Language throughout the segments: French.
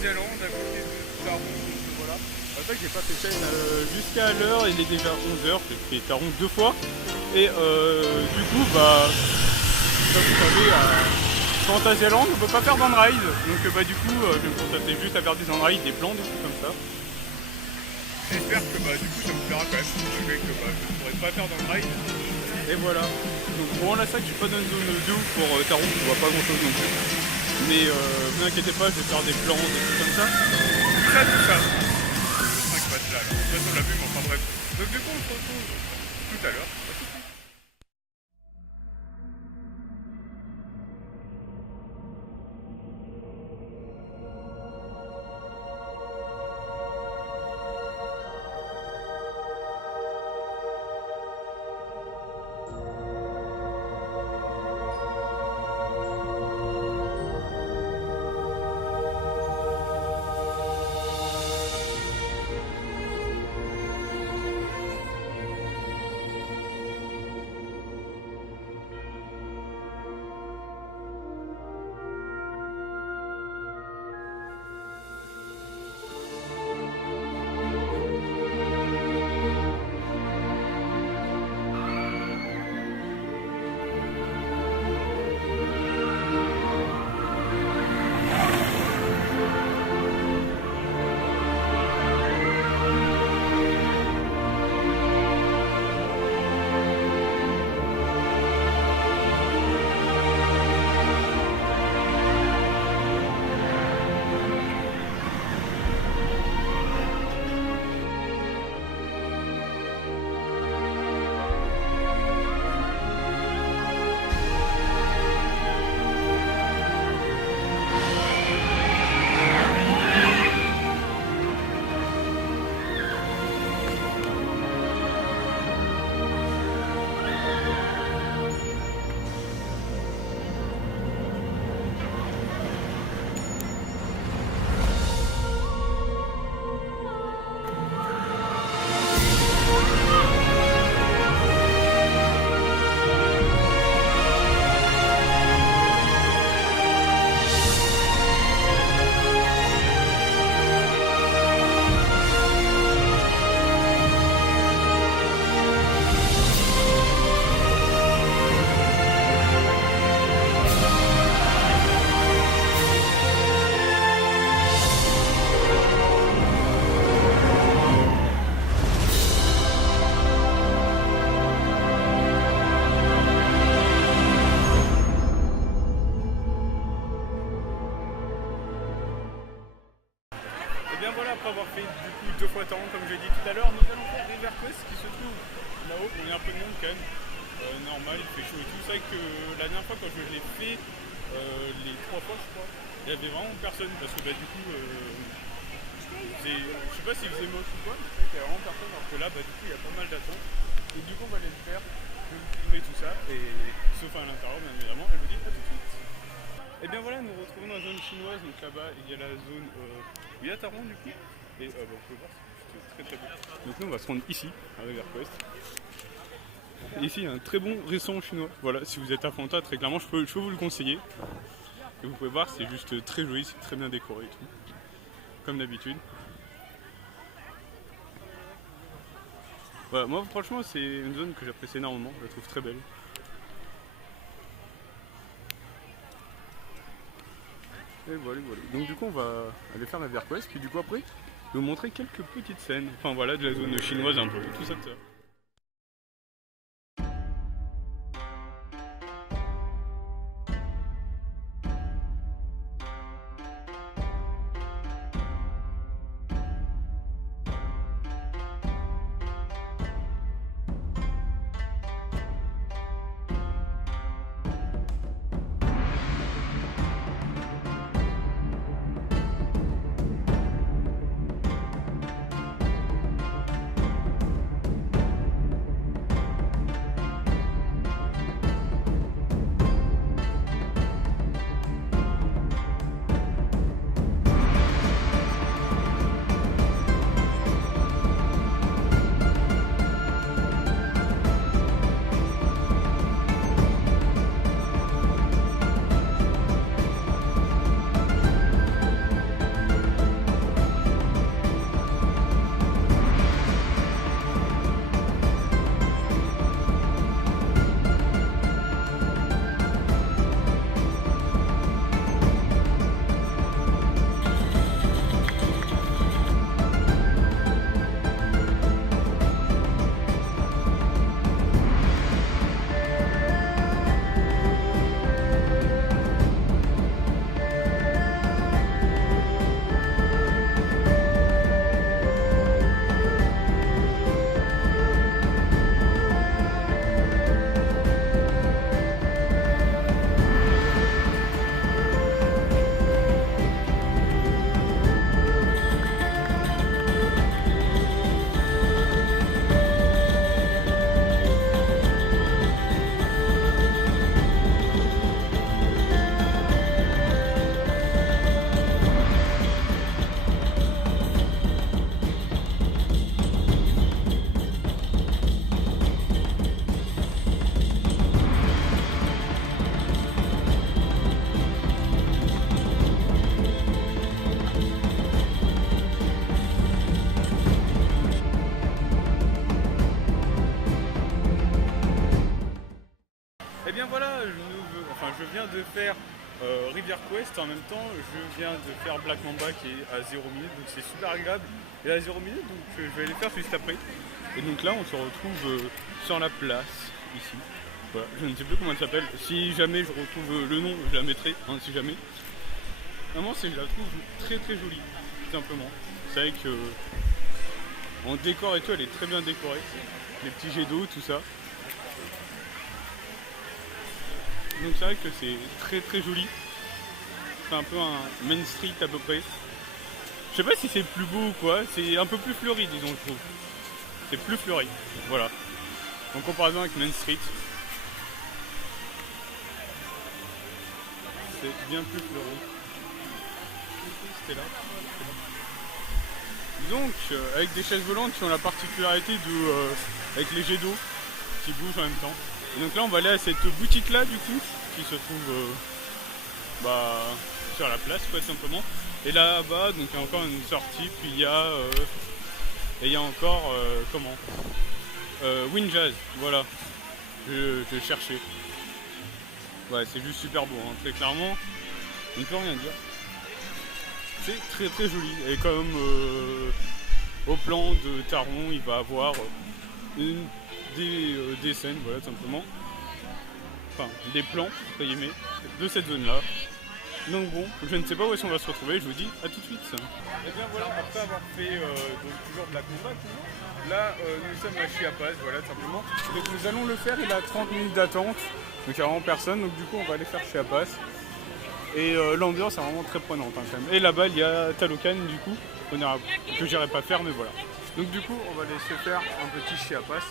Fantasyland à côté de Taron, donc voilà. En fait, j'ai pas fait chaîne jusqu'à l'heure, il est déjà 11h, j'ai fait Taron 2 fois. Et du coup, bah, comme vous savez, à Fantasyland, on peut pas faire d'Unride. Donc bah du coup, je me contentais juste à faire des Unride, des plans, des trucs comme ça. J'espère que bah, du coup ça vous plaira quand même, malgré que bah, je ne pourrais pas faire dans le ride. Et voilà. Donc pour la sac, j'ai pas donné zone de ouf pour Taron, on voit pas grand chose non plus. Mais vous inquiétez pas, je vais faire des plans, des trucs comme ça. Très tout ça. Le 5 pattes là, de toute façon on l'a vu, mais enfin bref. Donc du coup on se retrouve tout à l'heure. Et bien voilà, après avoir fait du coup 2 fois Taron comme j'ai dit tout à l'heure, nous allons faire River Quest qui se trouve là-haut. Il y a un peu de monde quand même, normal, il fait chaud et tout. C'est vrai que la dernière fois quand je l'ai fait, les 3 fois je crois, il y avait vraiment personne parce que bah du coup, je sais pas s'il faisait moche ou quoi, mais c'est vrai qu'il y a vraiment personne alors que là bah du coup il y a pas mal d'attentes. Et du coup on va aller le faire, je vais vous filmer tout ça, et sauf à l'intérieur bien évidemment, elle vous dit à tout de suite. Et bien voilà, nous retrouvons dans la zone chinoise, donc là-bas il y a la zone où il y a Taron du coup, et bah, vous pouvez voir, c'est très très beau. Donc nous on va se rendre ici, à River Quest. Et ici il y a un très bon restaurant chinois, voilà, si vous êtes à Fanta, très clairement je peux vous le conseiller. Et vous pouvez voir, c'est juste très joli, c'est très bien décoré et tout, comme d'habitude. Voilà, moi franchement c'est une zone que j'apprécie énormément, je la trouve très belle. Et voilà, voilà. Donc du coup on va aller faire la River Quest, puis du coup après je vais vous montrer quelques petites scènes, enfin voilà, de la zone chinoise un peu, tout ça. de faire Rivière Quest, en même temps je viens de faire Black Mamba qui est à 0 minutes, donc c'est super agréable. Et à 0 minutes, donc je vais aller faire juste après. Et donc là on se retrouve sur la place, ici. Voilà, je ne sais plus comment elle s'appelle. Si jamais je retrouve le nom, je la mettrai, hein, si jamais. Vraiment, je la trouve très très jolie, tout simplement. C'est vrai que en décor et tout, elle est très bien décorée. Les petits jets d'eau, tout ça. Donc c'est vrai que c'est très très joli. C'est un peu un Main Street à peu près. Je sais pas si c'est plus beau ou quoi, c'est un peu plus fleuri disons je trouve. C'est plus fleuri, voilà. En comparaison avec Main Street. C'est bien plus fleuri. C'était là. Donc avec des chaises volantes qui ont la particularité de avec les jets d'eau qui bougent en même temps. Et donc là on va aller à cette boutique là du coup qui se trouve sur la place quoi simplement. Et là-bas donc il y a encore une sortie, puis il y a encore Wind Jazz, voilà. Je cherchais. Ouais c'est juste super beau hein, très clairement. On ne peut rien dire. C'est très très joli. Et comme au plan de Taron il va avoir des scènes, voilà simplement. Enfin des plans entre guillemets de cette zone là. Donc bon, je ne sais pas où est-ce qu'on va se retrouver, je vous dis à tout de suite. Et bien voilà, après avoir fait donc toujours de la combat, là nous sommes à Chiapas, voilà simplement. Donc nous allons le faire, il a 30 minutes d'attente, donc il n'y a vraiment personne, donc du coup on va aller faire Chiapas. Et l'ambiance est vraiment très prenante hein, quand même. Et là-bas il y a Talocan du coup, que j'irai pas faire mais voilà. Donc du coup on va aller se faire un petit Chiapas.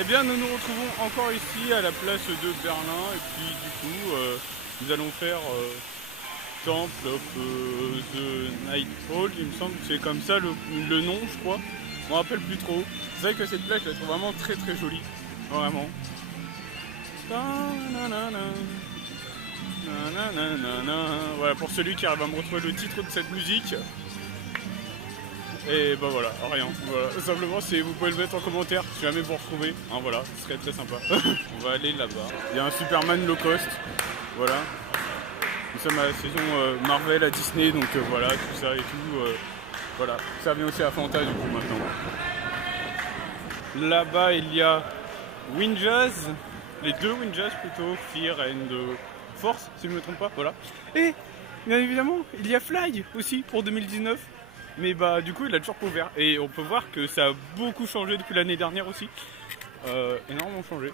Eh bien, nous nous retrouvons encore ici à la place de Berlin et puis du coup nous allons faire Temple of the Nightfall, il me semble que c'est comme ça le nom, je crois. Je me rappelle plus trop. C'est vrai que cette plage je la trouve vraiment très très jolie, vraiment. Voilà, pour celui qui arrive à me retrouver le titre de cette musique. Et bah voilà, rien. Voilà. Simplement, vous pouvez le mettre en commentaire si jamais vous retrouvez. Hein, voilà, ce serait très sympa. On va aller là-bas. Il y a un Superman low cost. Voilà. Nous sommes à la saison Marvel à Disney, donc voilà, tout ça et tout. Voilà, ça vient aussi à Fanta du coup maintenant. Là-bas, il y a Winjazz, les deux Winjazz plutôt, Fear and Force, si je ne me trompe pas. Voilà. Et bien évidemment, il y a Fly aussi pour 2019. Mais bah du coup il a toujours pas ouvert et on peut voir que ça a beaucoup changé depuis l'année dernière aussi, énormément changé.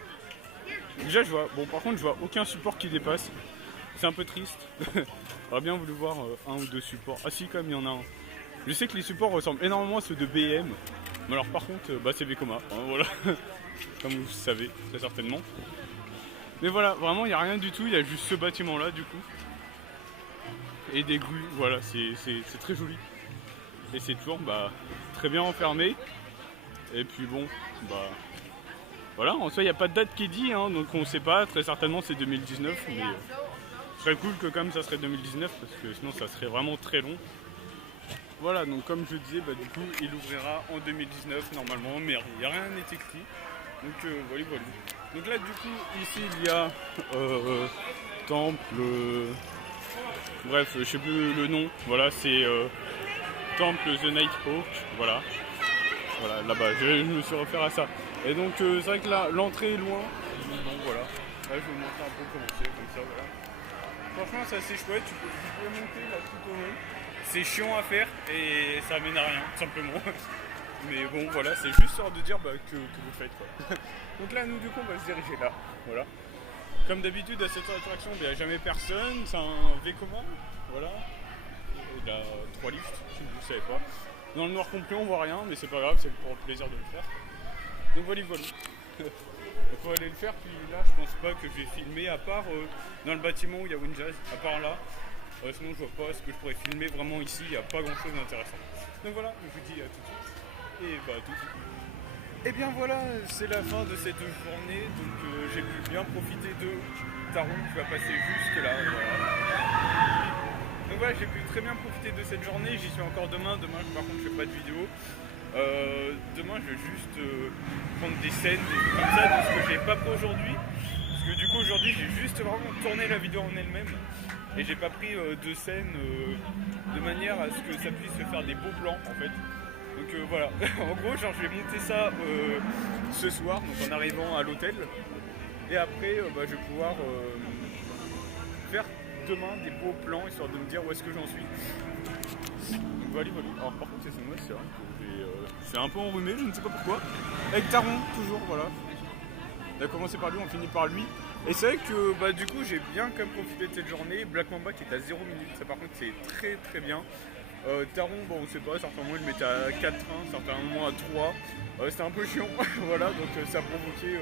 Déjà je vois, bon par contre je vois aucun support qui dépasse, c'est un peu triste. J'aurais bien voulu voir un ou deux supports, ah si quand même il y en a un. Je sais que les supports ressemblent énormément à ceux de BM, mais alors par contre bah, c'est Vekoma, hein, voilà, comme vous le savez très certainement. Mais voilà, vraiment il n'y a rien du tout, il y a juste ce bâtiment là du coup. Et des grues, voilà, c'est très joli. Et c'est toujours bah, très bien enfermé. Et puis bon, bah voilà, en soi il n'y a pas de date qui est dit, hein, donc on ne sait pas, très certainement c'est 2019, mais ce serait cool que comme ça serait 2019 parce que sinon ça serait vraiment très long. Voilà, donc comme je disais, bah, du coup il ouvrira en 2019 normalement, mais rien n'est écrit. Donc voilà. Donc là du coup ici il y a temple, bref je sais plus le nom, voilà c'est Temple The Nighthawk, voilà là-bas, je me suis refaire à ça. Et donc c'est vrai que là l'entrée est loin, donc voilà, là je vais vous montrer un peu comment c'est, comme ça, voilà. Franchement c'est assez chouette, tu peux monter là tout au long, c'est chiant à faire et ça mène à rien, tout simplement. Mais bon voilà, c'est juste histoire de dire bah, que vous faites quoi. Donc là nous du coup on va se diriger là, voilà. Comme d'habitude à cette attraction il n'y a jamais personne, c'est un Vekoma, voilà. Il a 3 lifts, si vous ne savez pas. Dans le noir complet, on voit rien, mais c'est pas grave, c'est pour le plaisir de le faire. Donc voilà. Il faut aller le faire, puis là, je pense pas que je vais filmer, à part dans le bâtiment où il y a Winjazz, à part là. Sinon, je vois pas ce que je pourrais filmer vraiment ici, il n'y a pas grand chose d'intéressant. Donc voilà, je vous dis à tout de suite. Et bah, tout de suite. Et bien voilà, c'est la fin de cette journée, donc j'ai pu bien profiter de Taron qui va passer jusque là. Voilà. Donc voilà, j'ai pu très bien profiter de cette journée, j'y suis encore demain par contre je fais pas de vidéo. Demain je vais juste prendre des scènes, des trucs comme ça, de ce que j'ai pas pris aujourd'hui. Parce que du coup aujourd'hui j'ai juste vraiment tourné la vidéo en elle-même. Et j'ai pas pris de scènes de manière à ce que ça puisse se faire des beaux plans en fait. Donc voilà, en gros genre je vais monter ça ce soir, donc en arrivant à l'hôtel. Et après bah, je vais pouvoir faire demain des beaux plans histoire de me dire où est-ce que j'en suis. Donc voilà. Alors par contre c'est vrai que c'est un peu enrhumé, je ne sais pas pourquoi. Avec Taron toujours, voilà. On a commencé par lui, on finit par lui. Et c'est vrai que bah, du coup j'ai bien quand même profité de cette journée. Black Mamba qui est à 0 minutes, ça par contre c'est très très bien. Taron, bon on sait pas, certains moments il mettait à 4 trains, certains moments à 3. C'était un peu chiant, voilà, donc ça a provoqué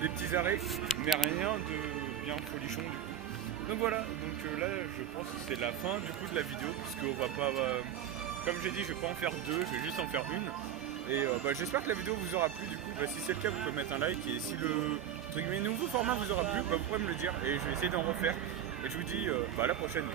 des petits arrêts, mais rien de bien folichon du coup. Donc voilà, donc là je pense que c'est la fin du coup de la vidéo, puisqu'on va pas, comme j'ai dit je vais pas en faire deux, je vais juste en faire une. Et bah, j'espère que la vidéo vous aura plu du coup, bah, si c'est le cas vous pouvez mettre un like, et si le nouveau format vous aura plu, bah, vous pouvez me le dire et je vais essayer d'en refaire. Et je vous dis bah, à la prochaine.